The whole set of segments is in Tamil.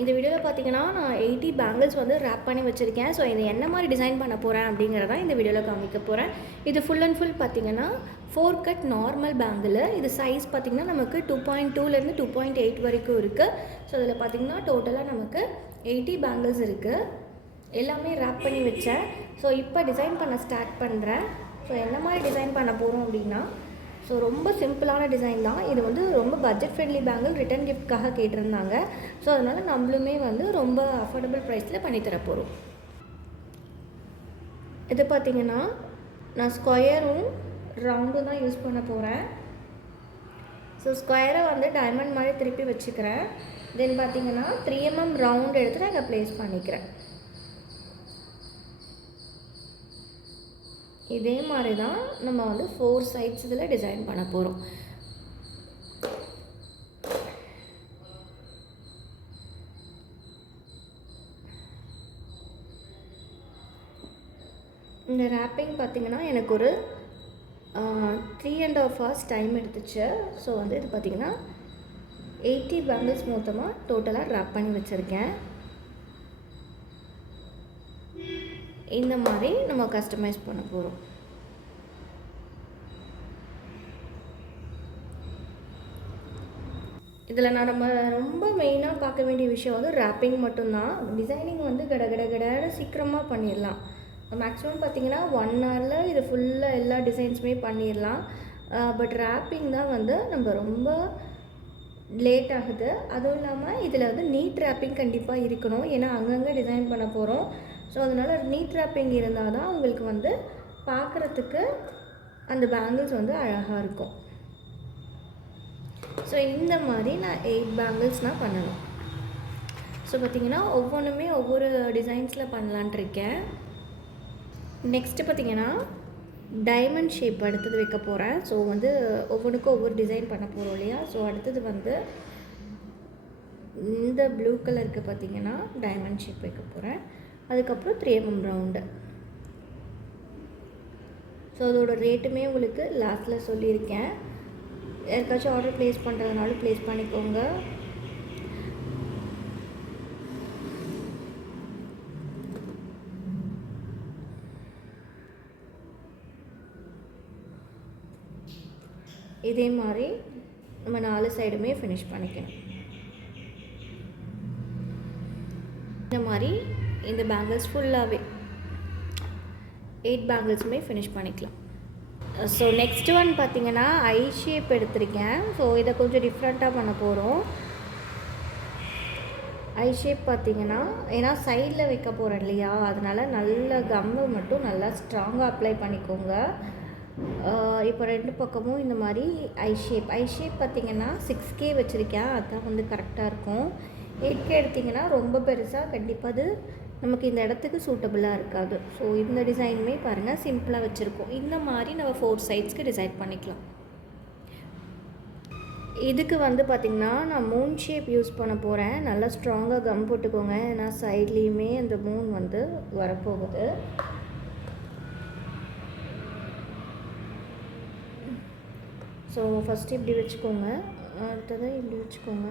இந்த வீடியோவில் பார்த்தீங்கன்னா நான் 80 பேங்கிள்ஸ் வந்து ரேப் பண்ணி வச்சுருக்கேன். ஸோ இது என்ன மாதிரி டிசைன் பண்ண போகிறேன் அப்படிங்கிறதான் இந்த வீடியோவில் காமிக்க போகிறேன். இது ஃபுல் அண்ட் ஃபுல் பார்த்தீங்கன்னா 4 கட் நார்மல் பேங்கிள். இது சைஸ் பார்த்திங்கன்னா நமக்கு 2.2லேருந்து 2.8 வரைக்கும் இருக்குது. ஸோ இதில் பார்த்திங்கன்னா டோட்டலாக நமக்கு 80 பேங்கிள்ஸ் இருக்குது. எல்லாமே ரேப் பண்ணி வச்சேன். ஸோ இப்போ டிசைன் பண்ண ஸ்டார்ட் பண்ணுறேன். ஸோ என்ன மாதிரி டிசைன் பண்ண போகிறோம் அப்படின்னா, ஸோ ரொம்ப சிம்பிளான டிசைன் தான். இது வந்து ரொம்ப பட்ஜெட் ஃப்ரெண்ட்லி பேங்கிள், ரிட்டன் கிஃப்ட்காக கேட்டிருந்தாங்க. ஸோ அதனால் நம்மளுமே வந்து ரொம்ப அஃபோர்டபுள் ப்ரைஸில் பண்ணித்தர போகிறோம். இது பார்த்திங்கன்னா நான் ஸ்கொயரும் ரவுண்டும் தான் யூஸ் பண்ண போகிறேன். ஸோ ஸ்கொயரை வந்து டைமண்ட் மாதிரி திருப்பி வச்சுக்கிறேன். தென் பார்த்திங்கன்னா 3mm ரவுண்ட் எடுத்து நான் ப்ளேஸ் பண்ணிக்கிறேன். இதே மாதிரி தான் நம்ம வந்து 4 சைட்ஸ் இதில் டிசைன் பண்ண போகிறோம். இந்த ரேப்பிங் பார்த்திங்கன்னா எனக்கு ஒரு 3.5 hours டைம் எடுத்துச்சு. ஸோ வந்து இது பார்த்திங்கன்னா 80 பேங்கிள்ஸ் மொத்தமாக டோட்டலாக ரேப் பண்ணி வச்சுருக்கேன். இந்த மாதிரி நம்ம கஸ்டமைஸ் பண்ண போகிறோம். இதில் நம்ம ரொம்ப மெயினாக பார்க்க வேண்டிய விஷயம் வந்து ரேப்பிங் மட்டும்தான். டிசைனிங் வந்து கடன்னு சீக்கிரமாக பண்ணிடலாம். மேக்ஸிமம் பார்த்திங்கன்னா 1 hourல இது ஃபுல்லாக எல்லா டிசைன்ஸுமே பண்ணிடலாம். பட் ரேப்பிங் தான் வந்து நம்ம ரொம்ப லேட் ஆகுது. அதுவும் இல்லாமல் இதில் வந்து நீட் ரேப்பிங் கண்டிப்பாக இருக்கணும். ஏன்னா அங்கங்கே டிசைன் பண்ண போகிறோம். ஸோ அதனால் நீட் ரேப்பிங் இருந்தால் தான் உங்களுக்கு வந்து பார்க்குறதுக்கு அந்த பேங்கிள்ஸ் வந்து அழகாக இருக்கும். ஸோ இந்த மாதிரி நான் 8 பேங்கிள்ஸ் நான் பண்ணணும். ஸோ பார்த்திங்கன்னா ஒவ்வொன்றுமே ஒவ்வொரு டிசைன்ஸில் பண்ணலான்ட்டு இருக்கேன். நெக்ஸ்ட்டு பார்த்திங்கன்னா டைமண்ட் ஷேப் அடுத்தது வைக்க போகிறேன். ஸோ வந்து ஒவ்வொன்றுக்கும் ஒவ்வொரு டிசைன் பண்ண போகிறோம் இல்லையா. ஸோ அடுத்தது வந்து இந்த ப்ளூ கலருக்கு பார்த்திங்கன்னா டைமண்ட் ஷேப் வைக்க போகிறேன். அதுக்கப்புறம் 3mm ரவுண்டு. ஸோ அதோட ரேட்டுமே உங்களுக்கு லாஸ்ட்டில் சொல்லியிருக்கேன். யாருக்காச்சும் ஆர்டர் ப்ளேஸ் பண்ணுறதுனாலும் ப்ளேஸ் பண்ணிக்கோங்க. இதே மாதிரி நம்ம 4 சைடுமே ஃபினிஷ் பண்ணிக்கணும். இந்த மாதிரி இந்த பேங்கிள்ஸ் ஃபுல்லாகவே 8 பேங்கிள்ஸுமே ஃபினிஷ் பண்ணிக்கலாம். ஸோ நெக்ஸ்ட் ஒன் பார்த்திங்கன்னா ஐ ஷேப் எடுத்திருக்கேன். ஸோ இதை கொஞ்சம் டிஃப்ரெண்ட்டாக பண்ண போகிறோம். ஐ ஷேப் பார்த்திங்கன்னா ஏன்னா சைடில் வைக்க போகிறேன் இல்லையா, அதனால் நல்ல கம்மு மட்டும் நல்லா ஸ்ட்ராங்காக அப்ளை பண்ணிக்கோங்க. இப்போ 2 பக்கமும் இந்த மாதிரி ஐ ஷேப் பார்த்திங்கன்னா 6K வச்சுருக்கேன். அதுதான் வந்து கரெக்டாக இருக்கும். 8K எடுத்திங்கன்னா ரொம்ப பெருசாக கண்டிப்பாக அது நமக்கு இந்த இடத்துக்கு சூட்டபுளாக இருக்காது. ஸோ இந்த டிசைனுமே பாருங்கள் சிம்பிளாக வச்சுருக்கோம். இந்த மாதிரி நம்ம 4 சைட்ஸ்க்கு டிசைன் பண்ணிக்கலாம். இதுக்கு வந்து பார்த்திங்கன்னா நான் மூன் ஷேப் யூஸ் பண்ண போகிறேன். நல்லா ஸ்ட்ராங்காக கம் போட்டுக்கோங்க. ஏன்னா சைட்லேயுமே அந்த மூன் வந்து வரப்போகுது. ஸோ ஃபஸ்ட்டு இப்படி வச்சுக்கோங்க, அடுத்தது இப்படி வச்சுக்கோங்க,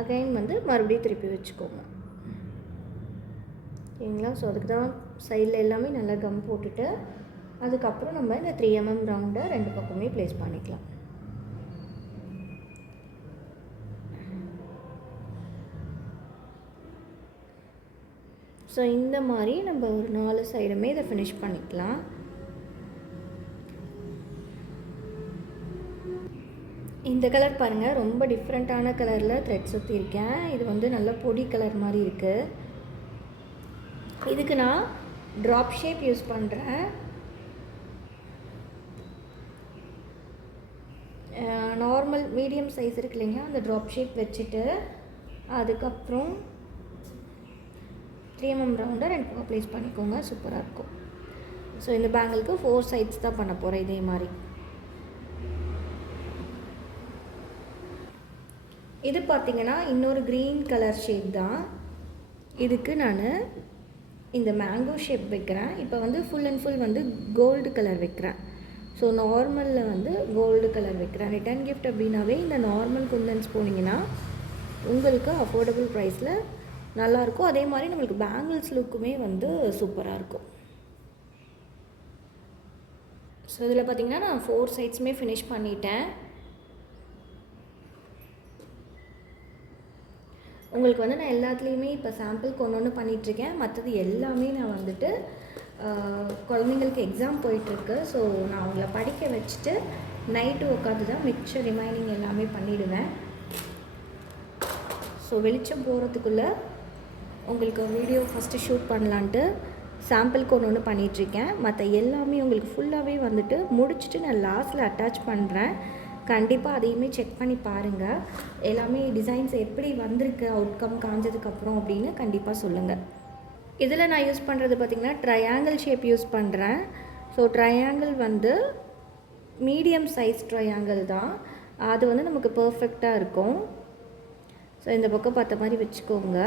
அகைன் வந்து மறுபடியும் திருப்பி வச்சுக்கோங்க. சரிங்களா. ஸோ அதுக்கு தான் சைடில் எல்லாமே நல்லா கம் போட்டுட்டு அதுக்கப்புறம் நம்ம இந்த 3mm ரவுண்டை 2 பக்கமே ப்ளேஸ் பண்ணிக்கலாம். ஸோ இந்த மாதிரி நம்ம ஒரு 4 சைடுமே இதை ஃபினிஷ் பண்ணிக்கலாம். இந்த கலர் பாருங்கள் ரொம்ப டிஃப்ரெண்ட்டான கலரில் த்ரெட் சுற்றிருக்கேன். இது வந்து நல்ல பொடி கலர் மாதிரி இருக்குது. இதுக்கு நான் ட்ராப் ஷேப் யூஸ் பண்ணுறேன். நார்மல் மீடியம் சைஸ் இருக்கு இல்லைங்களா, அந்த ட்ராப் ஷேப் வச்சுட்டு அதுக்கப்புறம் 3mm ரவுண்டை 2 பக்கம் ப்ளேஸ் பண்ணிக்கோங்க. சூப்பராக இருக்கும். ஸோ இந்த பேங்கிளுக்கு 4 சைட்ஸ் தான் பண்ண போகிறேன். இதே மாதிரி இது பார்த்திங்கன்னா இன்னொரு க்ரீன் கலர் ஷேப் தான். இதுக்கு நான் இந்த மேங்கோ ஷேப் வைக்கிறேன். இப்போ வந்து ஃபுல் அண்ட் ஃபுல் வந்து கோல்டு கலர் வைக்கிறேன். ஸோ நார்மலில் வந்து கோல்டு கலர் வைக்கிறேன். ரிட்டன் கிஃப்ட் அப்படின்னாவே இந்த நார்மல் குந்தன்ஸ் போனீங்கன்னா உங்களுக்கு அஃபோர்டபுள் ப்ரைஸில் நல்லாயிருக்கும். அதே மாதிரி நம்மளுக்கு பேங்கிள்ஸ் லுக்குமே வந்து சூப்பராக இருக்கும். ஸோ இதில் பார்த்திங்கன்னா நான் 4 சைட்ஸுமே ஃபினிஷ் பண்ணிட்டேன். உங்களுக்கு வந்து நான் எல்லாத்துலேயுமே இப்போ சாம்பிளுக்கு ஒன்று பண்ணிகிட்ருக்கேன். மற்றது எல்லாமே நான் வந்துட்டு குழந்தைங்களுக்கு எக்ஸாம் போயிட்டுருக்கு. ஸோ நான் அவங்கள படிக்க வச்சுட்டு நைட்டு உட்காந்து தான் மிச்சம் ரிமைனிங் எல்லாமே பண்ணிவிடுவேன். ஸோ வெளிச்சம் போகிறதுக்குள்ளே உங்களுக்கு வீடியோ ஃபஸ்ட்டு ஷூட் பண்ணலான்ட்டு சாம்பிளுக்கு ஒன்று பண்ணிகிட்ருக்கேன். மற்ற எல்லாமே உங்களுக்கு ஃபுல்லாகவே வந்துட்டு முடிச்சுட்டு நான் லாஸ்ட்டில் அட்டாச் பண்ணுறேன். கண்டிப்பாக அதையுமே செக் பண்ணி பாருங்கள். எல்லாமே டிசைன்ஸ் எப்படி வந்திருக்கு அவுட்கம் காஞ்சதுக்கப்புறம் அப்படின்னு கண்டிப்பாக சொல்லுங்கள். இதில் நான் யூஸ் பண்ணுறது பார்த்திங்கன்னா ட்ரையாங்கிள் ஷேப் யூஸ் பண்ணுறேன். ஸோ ட்ரையாங்கிள் வந்து மீடியம் சைஸ் ட்ரையாங்கிள் தான். அது வந்து நமக்கு பர்ஃபெக்டாக இருக்கும். ஸோ இந்த பக்கம் பார்த்த மாதிரி வச்சுக்கோங்க.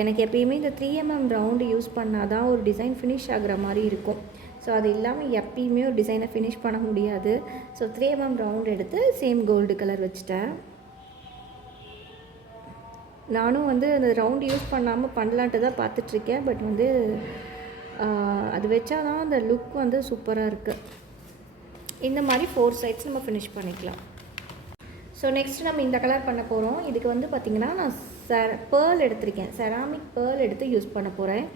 எனக்கு எப்பயுமே இந்த 3mm ரவுண்டு யூஸ் பண்ணால் தான் ஒரு டிசைன் ஃபினிஷ் ஆகிற மாதிரி இருக்கும். ஸோ அது இல்லாமல் எப்பயுமே ஒரு டிசைனை ஃபினிஷ் பண்ண முடியாது. ஸோ 3mm ரவுண்ட் எடுத்து சேம் கோல்டு கலர் வச்சுட்டேன். நானும் வந்து அந்த ரவுண்ட் யூஸ் பண்ணாமல் பண்ணலான்ட்டு தான் பார்த்துட்ருக்கேன். பட் வந்து அது வச்சா தான் அந்த லுக் வந்து சூப்பராக இருக்குது. இந்த மாதிரி 4 சைட்ஸ் நம்ம ஃபினிஷ் பண்ணிக்கலாம். ஸோ நெக்ஸ்ட் நம்ம இந்த கலர் பண்ண போகிறோம். இதுக்கு வந்து பார்த்திங்கன்னா நான் பேர்ல் எடுத்திருக்கேன். செராமிக் பேர்ல் எடுத்து யூஸ் பண்ண போகிறேன்.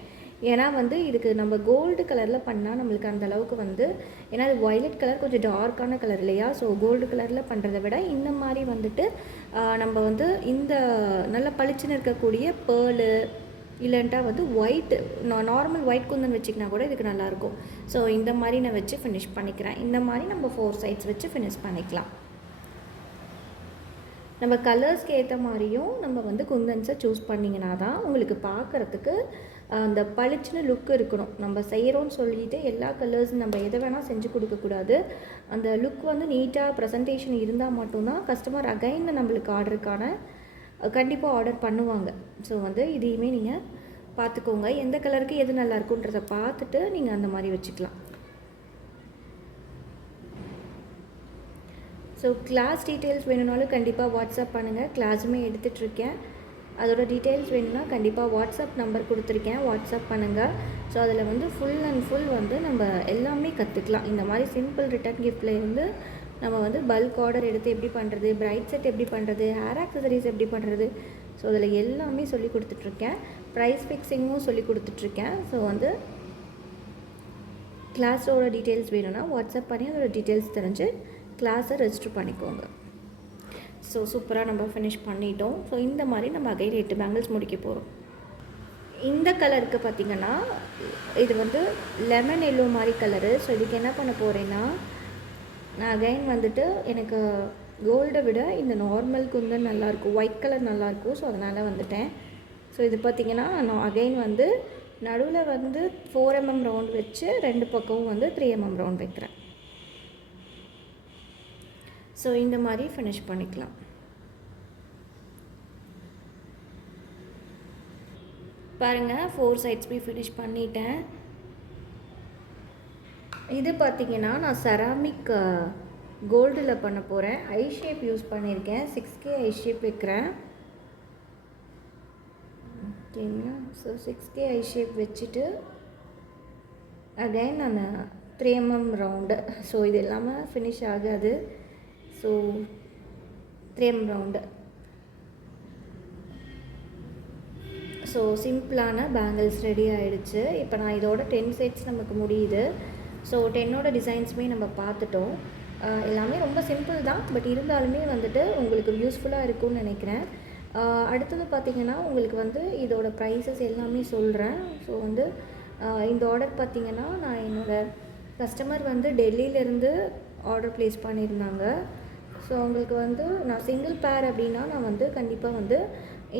ஏன்னா வந்து இதுக்கு நம்ம கோல்டு கலரில் பண்ணால் நம்மளுக்கு அந்தளவுக்கு வந்து, ஏன்னா அது வயலட் கலர் கொஞ்சம் டார்க்கான கலர் இல்லையா. ஸோ கோல்டு கலரில் பண்ணுறதை விட இந்த மாதிரி வந்துட்டு நம்ம வந்து இந்த நல்ல பளிச்சுன்னு இருக்கக்கூடிய பேர்லு இல்லைன்ட்டா வந்து ஒயிட் நார்மல் ஒயிட் குந்தன் வச்சிக்கினா கூட இதுக்கு நல்லாயிருக்கும். ஸோ இந்த மாதிரி நான் வச்சு ஃபினிஷ் பண்ணிக்கிறேன். இந்த மாதிரி நம்ம 4 சைட்ஸ் வச்சு ஃபினிஷ் பண்ணிக்கலாம். நம்ம கலர்ஸ்க்கு ஏற்ற மாதிரியும் நம்ம வந்து குந்தன்ஸை சூஸ் பண்ணிங்கன்னா தான் உங்களுக்கு பார்க்குறதுக்கு அந்த பளிச்சுன்னு லுக் இருக்கணும். நம்ம செய்கிறோன்னு சொல்லிட்டு எல்லா கலர்ஸும் நம்ம எதை வேணால் செஞ்சு கொடுக்கக்கூடாது. அந்த லுக் வந்து நீட்டாக ப்ரெசன்டேஷன் இருந்தால் மட்டும்தான் கஸ்டமர் அகைன் நம்மளுக்கு ஆர்டருக்கான கண்டிப்பாக ஆர்டர் பண்ணுவாங்க. ஸோ வந்து இதையுமே நீங்கள் பார்த்துக்கோங்க. எந்த கலருக்கு எது நல்லா இருக்குன்றதை பார்த்துட்டு நீங்கள் அந்த மாதிரி வச்சுக்கலாம். ஸோ கிளாஸ் டீட்டெயில்ஸ் வேணும்னாலும் கண்டிப்பாக வாட்ஸ்அப் பண்ணுங்கள். கிளாஸுமே எடுத்துகிட்ருக்கேன். அதோட டீட்டெயில்ஸ் வேணும்னா கண்டிப்பாக வாட்ஸ்அப் நம்பர் கொடுத்துருக்கேன், வாட்ஸ்அப் பண்ணுங்கள். ஸோ அதில் வந்து ஃபுல் அண்ட் ஃபுல் வந்து நம்ம எல்லாமே கற்றுக்கலாம். இந்த மாதிரி சிம்பிள் ரிட்டன் கிஃப்டில் இருந்து நம்ம வந்து பல்க் ஆர்டர் எடுத்து எப்படி பண்ணுறது, பிரைட் செட் எப்படி பண்ணுறது, ஹேர் ஆக்சசரிஸ் எப்படி பண்ணுறது, ஸோ அதில் எல்லாமே சொல்லி கொடுத்துட்ருக்கேன். ப்ரைஸ் ஃபிக்ஸிங்கும் சொல்லி கொடுத்துட்ருக்கேன். ஸோ வந்து கிளாஸோட டீட்டெயில்ஸ் வேணும்னா வாட்ஸ்அப் பண்ணி அதோட டீட்டெயில்ஸ் தெரிஞ்சு கிளாஸை ரெஜிஸ்டர் பண்ணிக்கோங்க. ஸோ சூப்பராக நம்ம ஃபினிஷ் பண்ணிட்டோம். ஸோ இந்த மாதிரி நம்ம அகைன் 8 பேங்கிள்ஸ் முடிக்க போகிறோம். இந்த கலருக்கு பார்த்திங்கன்னா இது வந்து லெமன் எல்லோ மாதிரி கலரு. ஸோ இதுக்கு என்ன பண்ண போகிறேன்னா, நான் அகைன் வந்துட்டு எனக்கு கோல்டை விட இந்த நார்மல் குந்தன் நல்லாயிருக்கும், ஒயிட் கலர் நல்லாயிருக்கும். ஸோ அதனால் வந்துட்டேன். ஸோ இது பார்த்திங்கன்னா நான் அகைன் வந்து நடுவில் வந்து 4mm ரவுண்ட் வச்சு 2 பக்கமும் வந்து 3mm ரவுண்ட் வைக்கிறேன். ஸோ இந்த மாதிரி ஃபினிஷ் பண்ணிக்கலாம். பாருங்கள் 4 சைட்ஸ்மே ஃபினிஷ் பண்ணிட்டேன். இது பார்த்திங்கன்னா நான் செராமிக் கோல்டில் பண்ண போகிறேன். ஐ ஷேப் யூஸ் பண்ணியிருக்கேன். 6K ஐ ஷேப் வைக்கிறேன். ஓகேங்களா. ஸோ 6K ஐ ஷேப் வச்சுட்டு அகைன் நான் 3mm ரவுண்டு. ஸோ இது இல்லாமல் ஃபினிஷ் ஆகாது. So 3mm round. ஸோ சிம்பிளான பேங்கிள்ஸ் ரெடி ஆகிடுச்சு. இப்போ நான் இதோட 10 செட்ஸ் நமக்கு முடியுது. ஸோ 10ஓட டிசைன்ஸுமே நம்ம பார்த்துட்டோம். எல்லாமே ரொம்ப சிம்பிள் தான், பட் இருந்தாலுமே வந்துட்டு உங்களுக்கு யூஸ்ஃபுல்லாக இருக்கும்னு நினைக்கிறேன். அடுத்தது பார்த்திங்கன்னா உங்களுக்கு வந்து இதோட ப்ரைஸஸ் எல்லாமே சொல்கிறேன். ஸோ வந்து இந்த ஆர்டர் பார்த்திங்கன்னா நான் என்னோடய கஸ்டமர் வந்து டெல்லியிலேருந்து ஆர்டர் ப்ளேஸ் பண்ணியிருந்தாங்க. ஸோ அவங்களுக்கு வந்து நான் சிங்கிள் பேர் அப்படின்னா நான் வந்து கண்டிப்பாக வந்து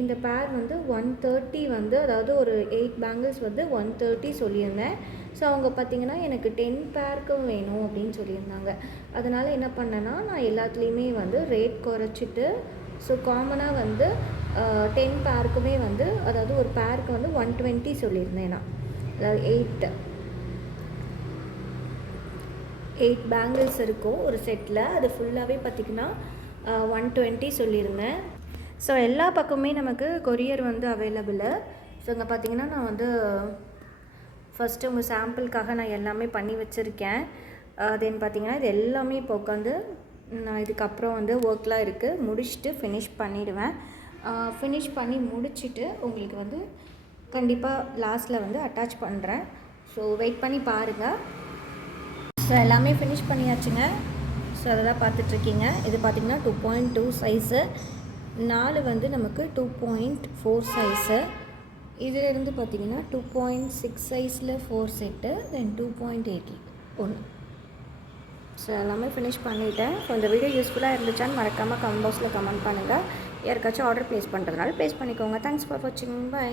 இந்த பேர் வந்து 130 வந்து, அதாவது ஒரு 8 பேங்கிள்ஸ் வந்து 130 சொல்லியிருந்தேன். ஸோ அவங்க பார்த்திங்கன்னா எனக்கு 10 பேருக்கும் வேணும் அப்படின்னு சொல்லியிருந்தாங்க. அதனால் என்ன பண்ணேன்னா நான் எல்லாத்துலேயுமே வந்து ரேட் குறைச்சிட்டு, ஸோ காமனாக வந்து 10 பேருக்குமே வந்து, அதாவது ஒரு பேருக்கு வந்து 120 சொல்லியிருந்தேன் நான். அதாவது 8 பேங்கிள்ஸ் இருக்கும் ஒரு செட்டில். அது ஃபுல்லாகவே பார்த்திங்கன்னா 120 சொல்லியிருந்தேன். ஸோ எல்லா பக்கமே நமக்கு கொரியர் வந்து அவைலபிள். ஸோ இங்கே பார்த்தீங்கன்னா நான் வந்து ஃபஸ்ட்டு உங்கள் சாம்பிளுக்காக நான் எல்லாமே பண்ணி வச்சுருக்கேன். தென் பார்த்தீங்கன்னா இது எல்லாமே இப்போ உட்காந்து நான் இதுக்கப்புறம் வந்து ஒர்க்லாம் இருக்குது, முடிச்சுட்டு ஃபினிஷ் பண்ணிவிடுவேன். ஃபினிஷ் பண்ணி முடிச்சுட்டு உங்களுக்கு வந்து கண்டிப்பாக லாஸ்ட்டில் வந்து அட்டாச் பண்ணுறேன். ஸோ வெயிட் பண்ணி பாருங்கள். ஸோ எல்லாமே ஃபினிஷ் பண்ணியாச்சுங்க. ஸோ அதை தான் பார்த்துட்ருக்கீங்க. இது பார்த்திங்கன்னா 2.2 சைஸு, 4 வந்து நமக்கு 2.4 சைஸு, இதிலிருந்து பார்த்திங்கன்னா 2.6 சைஸில் 4 செட்டு, தென் 2.8 1. ஸோ எல்லாமே ஃபினிஷ் பண்ணிவிட்டேன். ஸோ இந்த வீடியோ யூஸ்ஃபுல்லாக இருந்துச்சான்னு மறக்காமல் கமெண்ட் பாக்ஸில் கமெண்ட் பண்ணுங்கள். யாருக்காச்சும் ஆர்டர் ப்ளேஸ் பண்ணுறதுனால ப்ளேஸ் பண்ணிக்கோங்க. தேங்க்ஸ் ஃபார் வாட்சிங். பை.